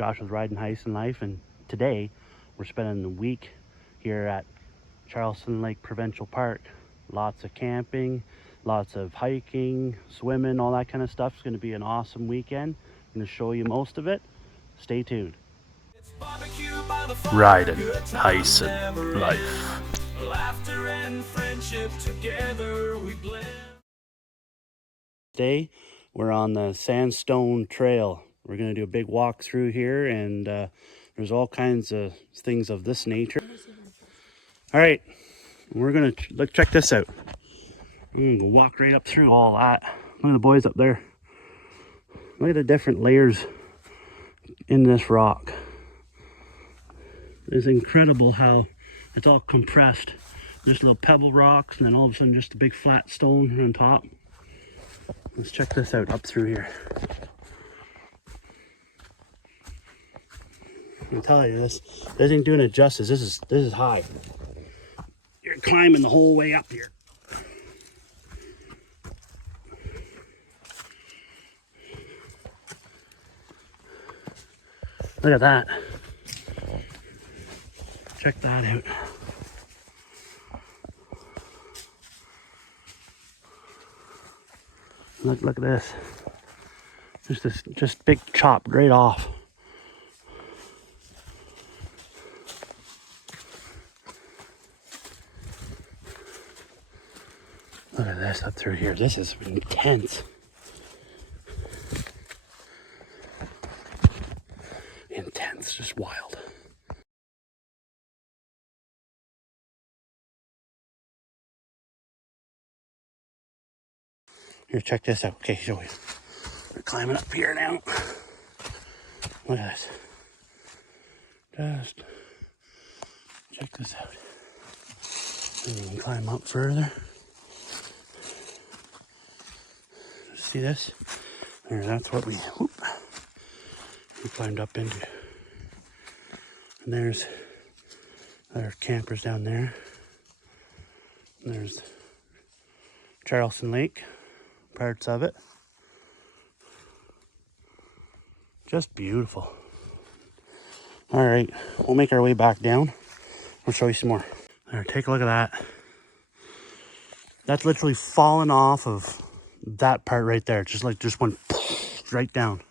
Josh was riding Hisun Life, and today we're spending the week here at Charleston Lake Provincial Park. Lots of camping, lots of hiking, swimming, all that kind of stuff. It's going to be an awesome weekend. I'm going to show you most of it. Stay tuned. Riding Hisun Life. Laughter and friendship together we blend. Today we're on the Sandstone Trail. We're going to do a big walk through here, and there's all kinds of things of this nature. All right, we're going to check this out. I'm going to walk right up through all that. Look at the boys up there. Look at the different layers in this rock. It's incredible how it's all compressed. There's little pebble rocks, and then all of a sudden just a big flat stone on top. Let's check this out up through here. I'm telling you, this ain't doing it justice. This is high. You're climbing the whole way up here. Look at that. Check that out. Look at this. Just big chop right off. Look at this up through here. This is intense. Intense, just wild. Here, check this out. Okay, show you. We're climbing up here now. Look at this. Just check this out. And you can climb up further. See this? There, that's what we climbed up into. And there's other campers down there. And there's Charleston Lake, parts of it. Just beautiful. All right, we'll make our way back down. I'll show you some more. There, take a look at that. That's literally fallen off of that part right there. Just went right down.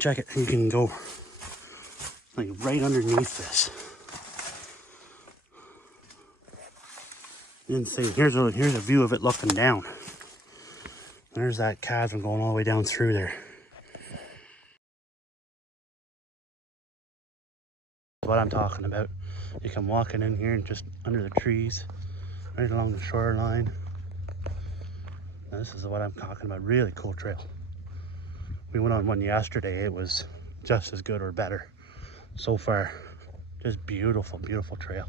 Check it. You can go like right underneath this. Insane. Here's a view of it looking down. There's that chasm going all the way down through there. What I'm talking about. You come walking in here and just under the trees, right along the shoreline. Now, this is what I'm talking about. Really cool trail. We went on one yesterday. It was just as good or better so far. Just beautiful, beautiful trail.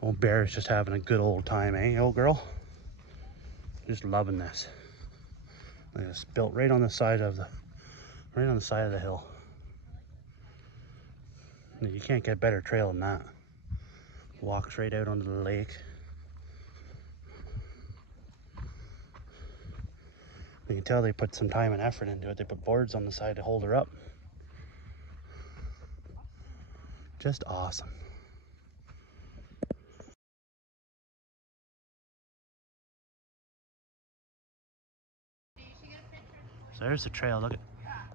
Old Bear's just having a good old time, eh, old girl? Just loving this. It's built right on the side of the hill. You can't get a better trail than that. Walks right out onto the lake. You can tell they put some time and effort into it. They put boards on the side to hold her up. Just awesome. So there's the trail. Look at,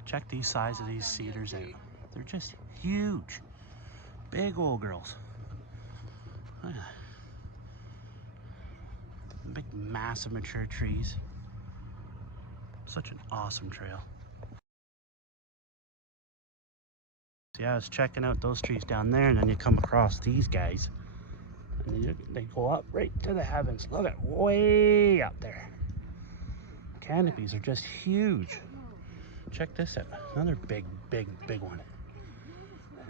check these size of these cedars out. They're just huge. Big old girls. Look at that. Big, massive, mature trees. Such an awesome trail. So yeah, I was checking out those trees down there, and then you come across these guys. And they go up right to the heavens. Look at way up there. Canopies are just huge. Check this out. Another big one.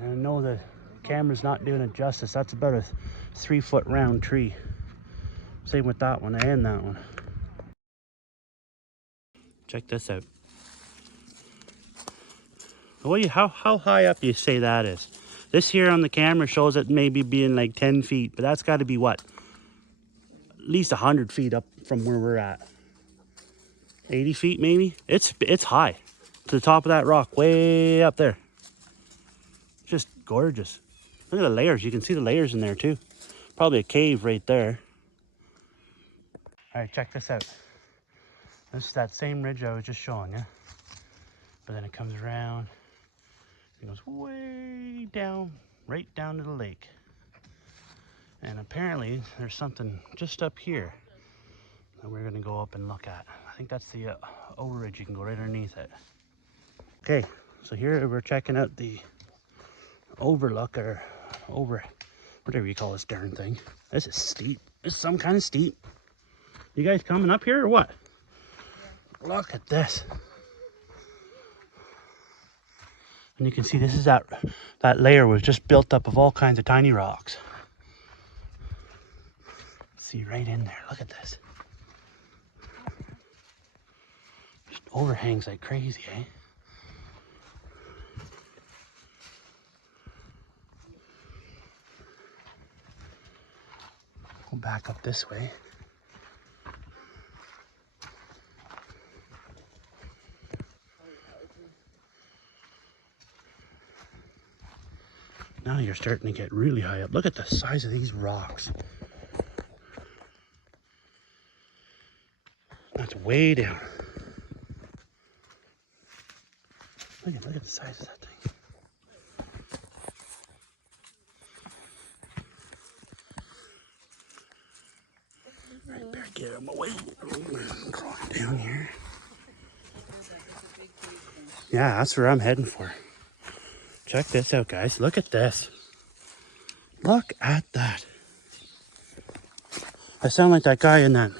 And I know the camera's not doing it justice. That's about a 3-foot round tree. Same with that one and that one. Check this out. How high up do you say that is? This here on the camera shows it maybe being like 10 feet, but that's got to be what? At least 100 feet up from where we're at. 80 feet maybe? It's high. to the top of that rock, way up there. Just gorgeous. Look at the layers. You can see the layers in there too. Probably a cave right there. All right, check this out. This is that same ridge I was just showing you. But then it comes around. It goes way down, right down to the lake. And apparently there's something just up here that we're gonna go up and look at. I think that's the overridge. You can go right underneath it. Okay, so here we're checking out the overlook, or whatever you call this darn thing. This is steep. This is some kind of steep. You guys coming up here or what? Yeah. Look at this. And you can see this is that layer was just built up of all kinds of tiny rocks. See right in there. Look at this. Just overhangs like crazy, eh? Go back up this way. Now you're starting to get really high up. Look at the size of these rocks. That's way down. Look at the size of that thing. Right, better get out of my way. Crawling down here. Yeah, that's where I'm heading for. Check this out, guys. Look at this. Look at that. I sound like that guy in that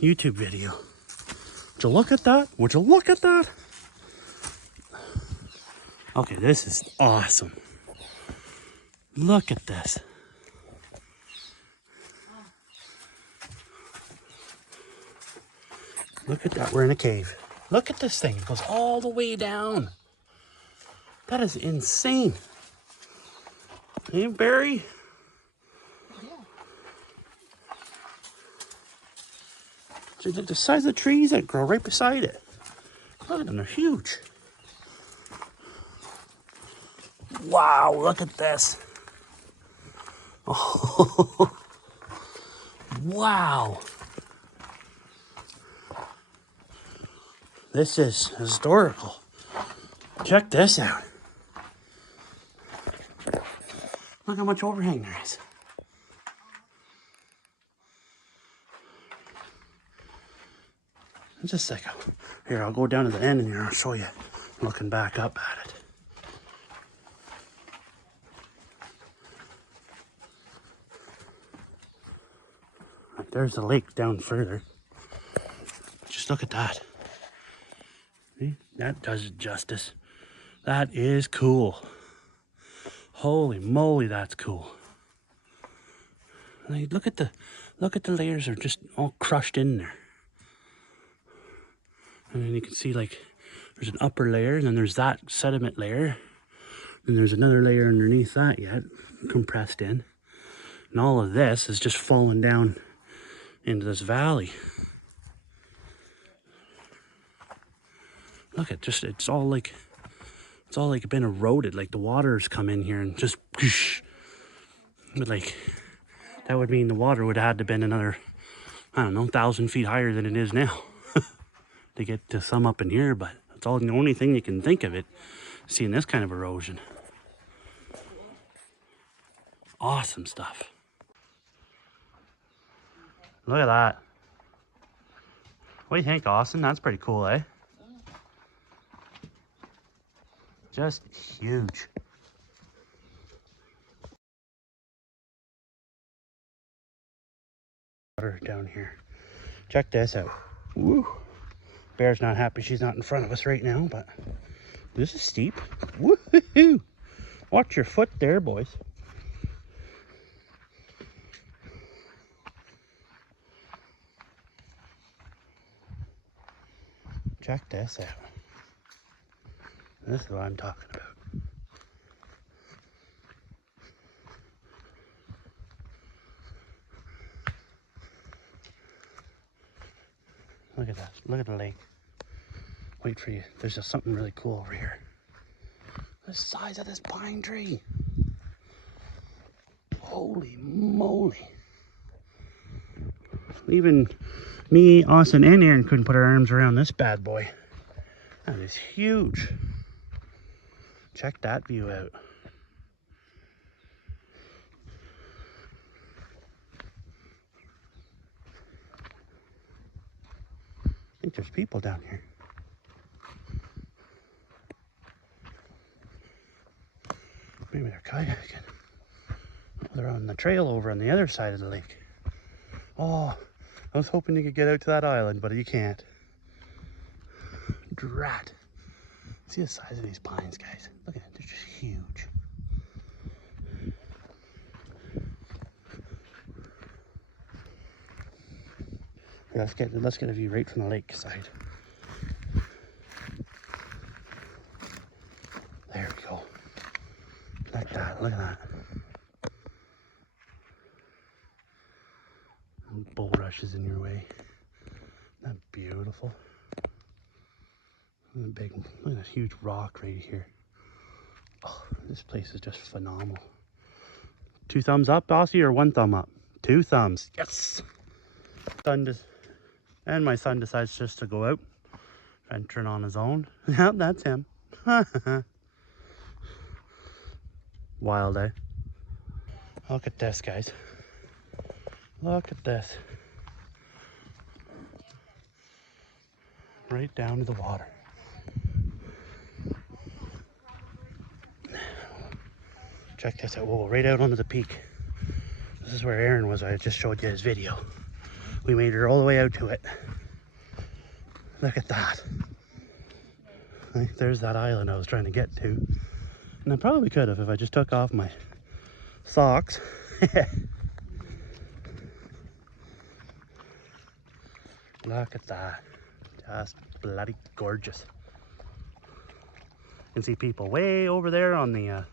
YouTube video. Would you look at that? Would you look at that? Okay, this is awesome. Look at this. Look at that. We're in a cave. Look at this thing. It goes all the way down. That is insane. Hey, Barry? Yeah. So look at the size of the trees that grow right beside it. Look at them. They're huge. Wow, look at this. Oh, wow. This is historical. Check this out. Look how much overhang there is. Just a second. Here, I'll go down to the end and here I'll show you looking back up at it. Like, there's the lake down further. Just look at that. See? That does it justice. That is cool. Holy moly, that's cool. Like, look at the layers are just all crushed in there. And then you can see, like, there's an upper layer, and then there's that sediment layer. And there's another layer underneath that yet, compressed in. And all of this is just falling down into this valley. Look at just, it's all like been eroded. Like the water's come in here and just, but like, that would mean the water would have had to been another, I don't know, 1,000 feet higher than it is now to get to some up in here. But that's all the only thing you can think of it, seeing this kind of erosion. Awesome stuff. Look at that. What do you think, Austin? That's pretty cool, eh? Just huge. Water down here. Check this out. Woo. Bear's not happy she's not in front of us right now, but this is steep. Woohoo! Watch your foot there, boys. Check this out. This is what I'm talking about. Look at that. Look at the lake. wait for you. There's just something really cool over here. The size of this pine tree. Holy moly. Even me, Austin, and Aaron couldn't put our arms around this bad boy. That is huge. Check that view out. I think there's people down here. Maybe they're kayaking. Oh, they're on the trail over on the other side of the lake. Oh, I was hoping you could get out to that island, but you can't. Drat. See the size of these pines, guys. Look at it, they're just huge. Here, let's get a view right from the lake side. There we go. Like that, look at that. Bulrushes in your way. Isn't that beautiful? Look at this huge rock right here. Oh, this place is just phenomenal. 2 thumbs up, Bossy, or 1 thumb up? 2 thumbs. Yes! And my son decides just to go out, venturing on his own. Yep, that's him. Wild, eh? Look at this, guys. Look at this. Right down to the water. Check this out. We'll go right out onto the peak. This is where Aaron was. I just showed you his video. We made it all the way out to it. Look at that. There's that island I was trying to get to. And I probably could have if I just took off my socks. Look at that. Just bloody gorgeous. You can see people way over there on the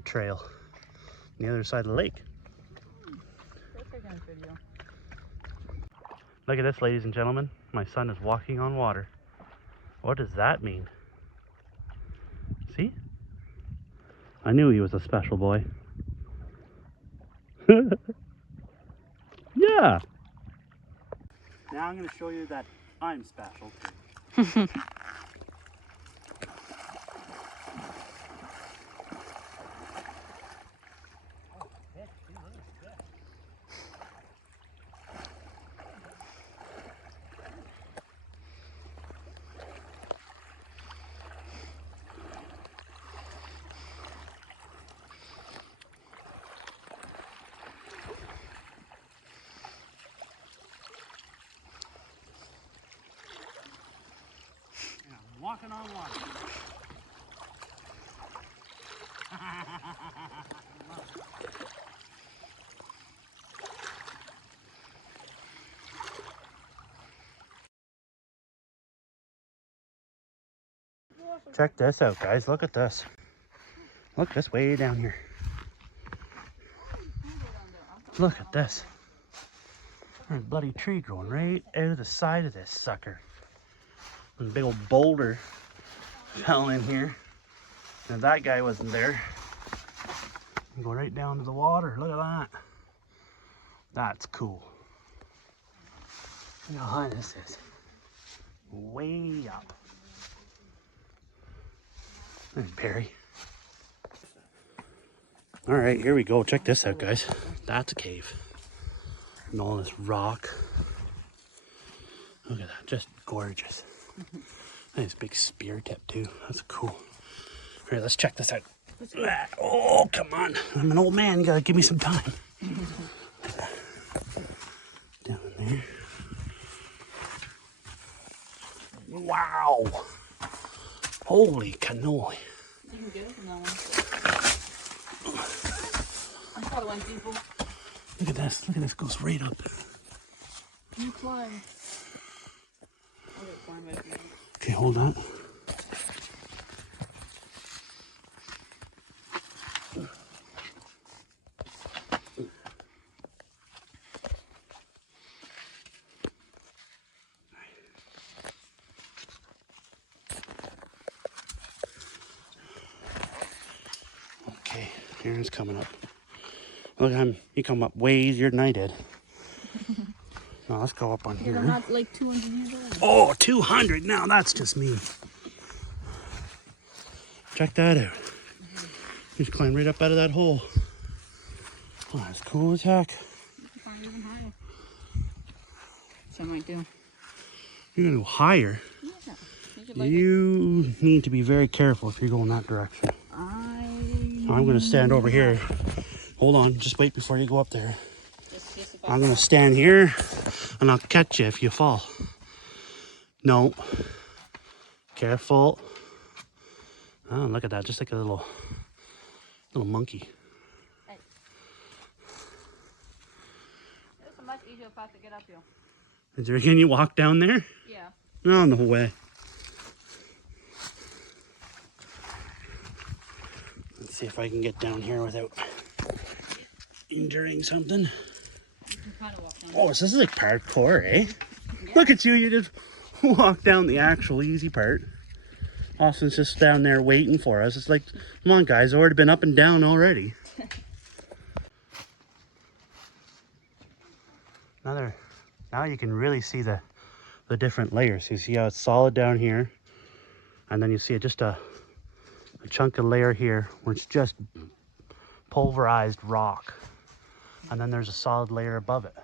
trail, on the other side of the lake. Look at this, ladies and gentlemen. My son is walking on water. What does that mean? See? I knew he was a special boy. Yeah. Now I'm going to show you that I'm special too. Walking on water. Check this out, guys. Look at this. Look this way down here. Look at this. There's a bloody tree growing right out of the side of this sucker. There's a big old boulder fell in here. And that guy wasn't there. You go right down to the water. Look at that. That's cool. Look how high this is. Way up. There's Barry. All right, here we go. Check this out, guys. That's a cave. And all this rock. Look at that, just gorgeous. Nice big spear tip too. That's cool. All right, let's check this out. Oh, come on. I'm an old man. You gotta give me some time. Down there. Wow. Holy cannoli. You can get it from that one. I'm following people. Look at this. Look at this. Goes right up. You climb. I'll go climb back here. Okay, hold on. here. It's coming up. Look at him. He come up way easier than I did. Now let's go up on here. I'm not like 200 years old. Oh, 200. Now that's just me. Check that out. He's climbed right up out of that hole. Oh, that's cool as heck. You can climb even higher. So I might do. You're going to go higher? Yeah. You need to be very careful if you're going that direction. I'm going to stand over here. Hold on. Just wait before you go up there. I'm going to stand here and I'll catch you if you fall. No. Careful. Oh, look at that. Just like a little monkey. Hey. It's a much easier path to get up here. Is there, can you walk down there? Yeah. No, no way. Let's see if I can get down here without injuring something. You can kind of walk down. Oh, so this is like parkour, eh? Yeah. Look at you, you just walk down the actual easy part. Austin's just down there waiting for us. It's like, come on guys, I've already been up and down already. Now you can really see the different layers. You see how it's solid down here, and then you see just a chunk of layer here where it's just pulverized rock, and then there's a solid layer above it.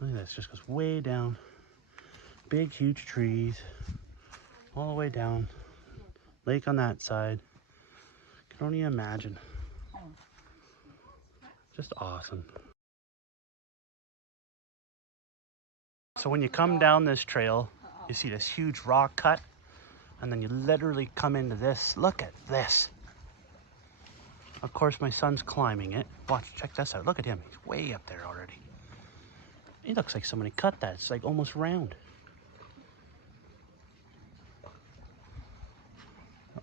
Look at this, just goes way down. Big, huge trees all the way down. Lake on that side. Can only imagine. Just awesome. So when you come down this trail, you see this huge rock cut, and then you literally come into this. Look at this. Of course, my son's climbing it. Watch, check this out. Look at him. He's way up there already. He looks like somebody cut that. It's like almost round.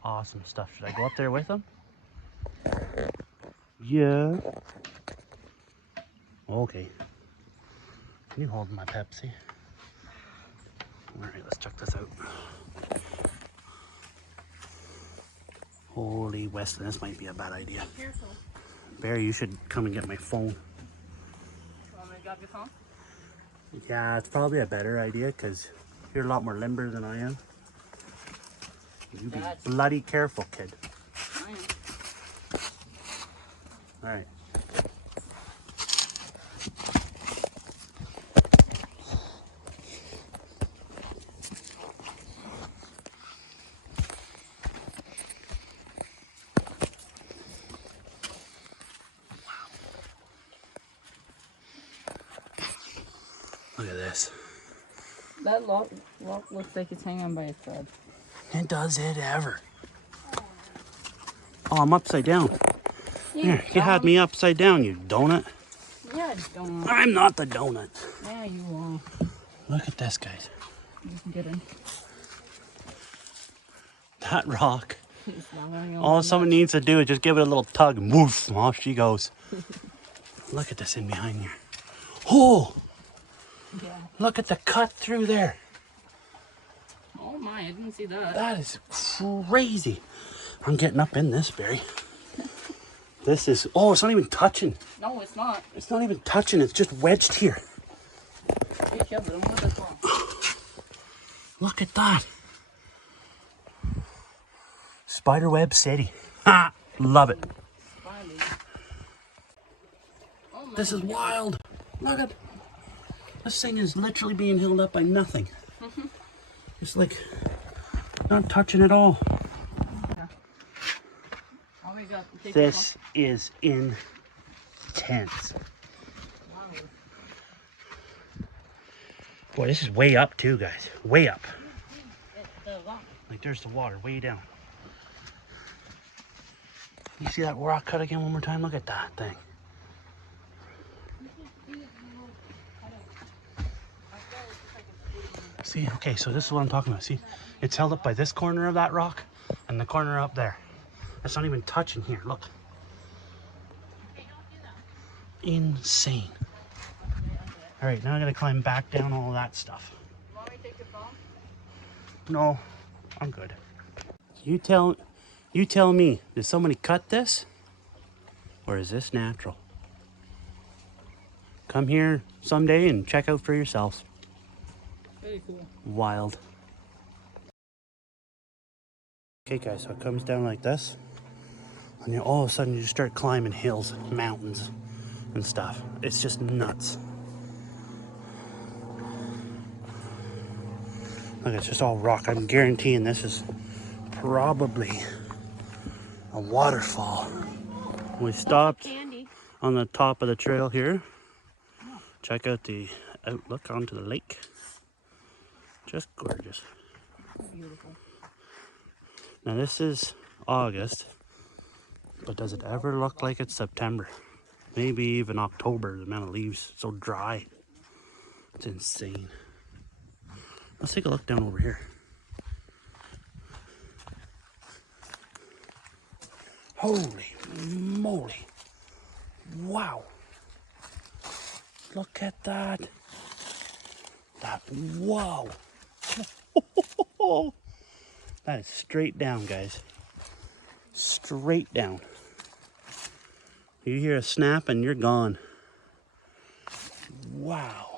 Awesome stuff. Should I go up there with him? Yeah. Okay. Can you hold my Pepsi? Alright, let's check this out. Holy Weston, this might be a bad idea. Careful. Barry, you should come and get my phone. You want me to grab your phone? Yeah, it's probably a better idea because you're a lot more limber than I am. You be bloody careful, kid. I am. Alright. Look at this. That lock looks like it's hanging by a thread. And does it ever? Oh, I'm upside down. Here, you had me upside down, you donut. Yeah, donut. I'm not the donut. Yeah, you are. Look at this, guys. You can get in. That rock. It's not going on. All someone needs to do is just give it a little tug and woof, off she goes. Look at this in behind here. Oh! Yeah. Look at the cut through there. Oh my, I didn't see that. That is crazy. I'm getting up in this, Barry. This is, oh, it's not even touching. No, it's not. It's not even touching, it's just wedged here. Be careful, don't let this fall. Look at that. Spiderweb City. Ha! Love it. Oh my. This is wild. Look at, this thing is literally being held up by nothing. It's like not touching at all. Oh, we got, This is intense. Wow. Boy, this is way up too, guys. Way up. The rock. Like there's the water way down. You see that rock cut again one more time? Look at that thing. See, okay, so this is what I'm talking about. See, it's held up by this corner of that rock and the corner up there. It's not even touching here, look. Insane. All right, now I gotta climb back down all that stuff. Want me to take your phone? No, I'm good. You tell me, did somebody cut this? Or is this natural? Come here someday and check out for yourselves. Very cool. Wild. Okay guys, so it comes down like this. And then all of a sudden you just start climbing hills and mountains and stuff. It's just nuts. Look, it's just all rock. I'm guaranteeing this is probably a waterfall. We stopped on the top of the trail here. Check out the outlook onto the lake. Just gorgeous. Beautiful. Now this is August, but does it ever look like it's September? Maybe even October, the amount of leaves, so dry. It's insane. Let's take a look down over here. Holy moly. Wow. Look at that. Whoa. That is straight down, guys. Straight down. You hear a snap and you're gone. Wow.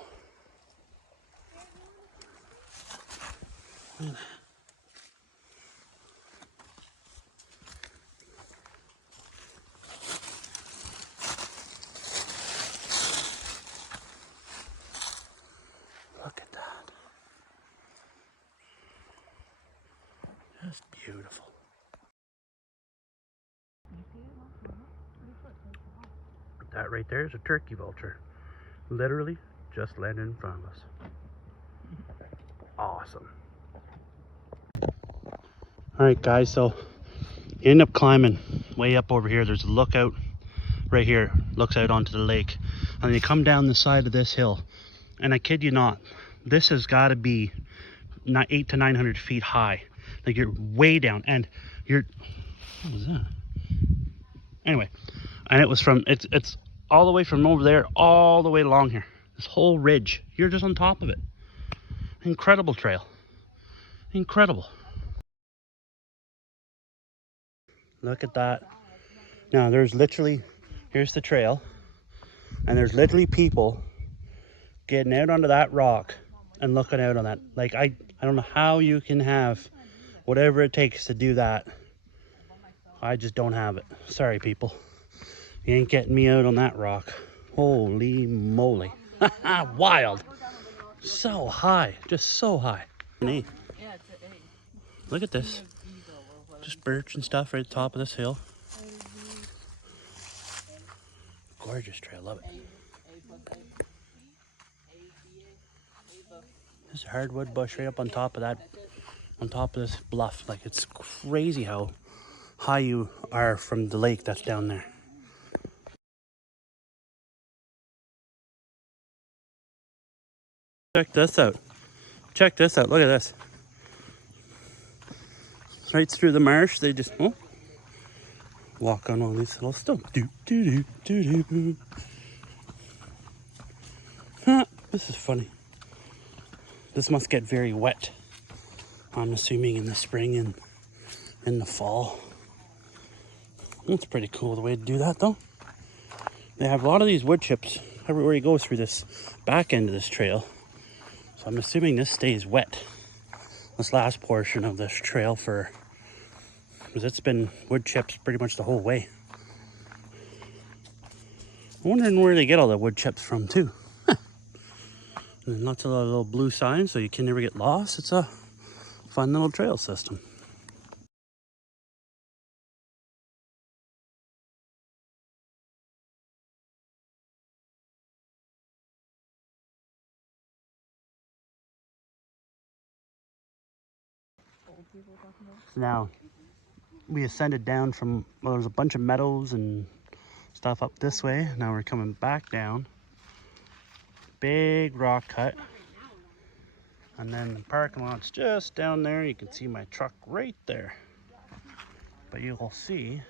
Look at that. Just beautiful. That right there is a turkey vulture. Literally just landed in front of us. Awesome. Alright guys, so you end up climbing way up over here. There's a lookout right here, looks out onto the lake. And then you come down the side of this hill. And I kid you not, this has got to be 800 to 900 feet high. Like you're way down and you're, what was that? Anyway, and it was from, it's all the way from over there, all the way along here. This whole ridge, you're just on top of it. Incredible trail. Incredible. Look at that. Now there's literally, here's the trail, and there's literally people getting out onto that rock and looking out on that. Like I don't know how you can have whatever it takes to do that. I just don't have it. Sorry people. You ain't getting me out on that rock. Holy moly. Wild. So high. Just so high. Hey, Yeah, it's an egg. look at this. Just birch and stuff right at the top of this hill. Gorgeous trail. Love it. There's a hardwood bush right up on top of that, on top of this bluff. Like it's crazy how high you are from the lake that's down there. Check this out. Check this out. Look at this. Right through the marsh, they just walk on all these little stones. This is funny. This must get very wet. I'm assuming in the spring and in the fall. That's pretty cool the way to do that though. They have a lot of these wood chips everywhere you go through this back end of this trail. So I'm assuming this stays wet. This last portion of this trail because it's been wood chips pretty much the whole way. I'm wondering where they get all the wood chips from too. And lots of little blue signs so you can never get lost. It's a fun little trail system. Now, we ascended down from, well, there's a bunch of meadows and stuff up this way. Now we're coming back down. Big rock cut. And then the parking lot's just down there. You can see my truck right there. But you will see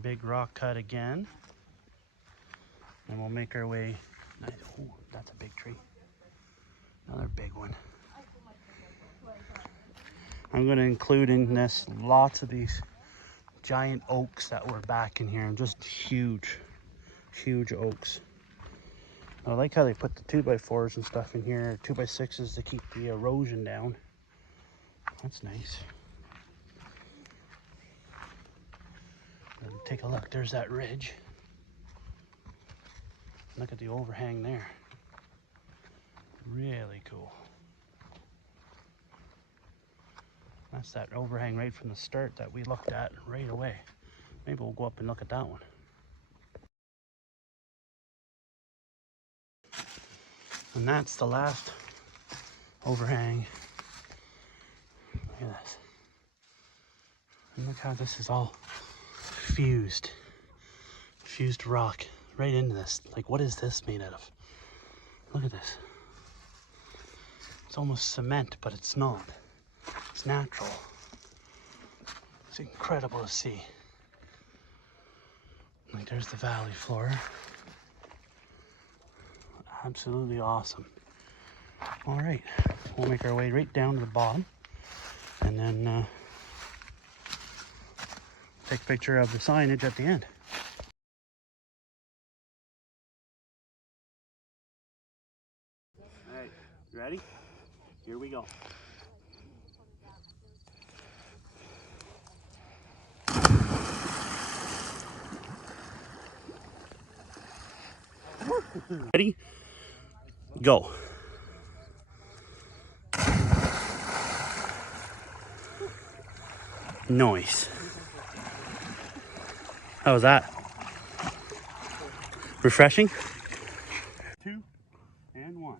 big rock cut again. And we'll make our way. Oh, that's a big tree. Another big one. I'm going to include in this lots of these giant oaks that were back in here, and just huge oaks. I like how they put the 2x4s and stuff in here, 2x6s to keep the erosion down. That's nice. And take a look, there's that ridge. Look at the overhang there. Really cool. That's that overhang right from the start that we looked at right away. Maybe we'll go up and look at that one. And that's the last overhang. Look at this. And look how this is all fused rock right into this. Like, what is this made out of? Look at this. It's almost cement, but it's not. It's natural. It's incredible to see. Like, there's the valley floor. Absolutely awesome. All right, we'll make our way right down to the bottom, and then take a picture of the signage at the end. All right, you ready? Here we go. Ready? Go. Noise. How was that? Refreshing? 2 and 1.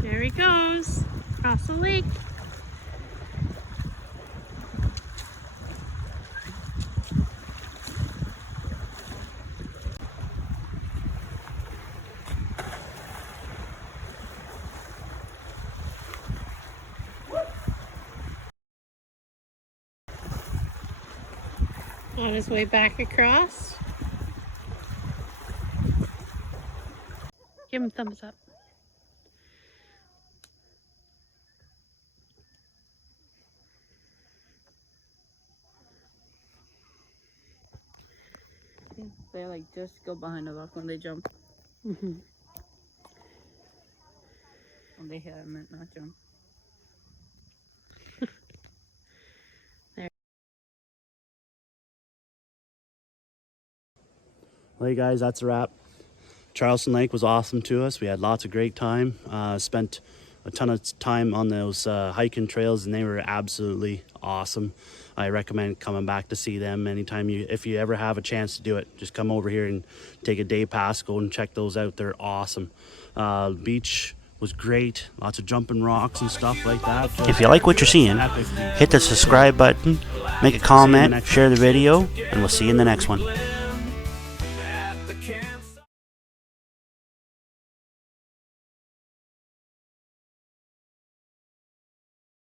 There he goes, across the lake. On his way back across. Give him a thumbs up. They like just go behind the rock when they jump. Mm-hmm. When they hit, I meant not jump. Well, hey guys, that's a wrap. Charleston Lake was awesome to us. We had lots of great time. Spent a ton of time on those hiking trails, and they were absolutely awesome. I recommend coming back to see them anytime if you ever have a chance to do it. Just come over here and take a day pass, go and check those out. They're awesome. Beach was great. Lots of jumping rocks and stuff like that. If you like what you're seeing, hit the subscribe button, make a comment, share the video, and we'll see you in the next one.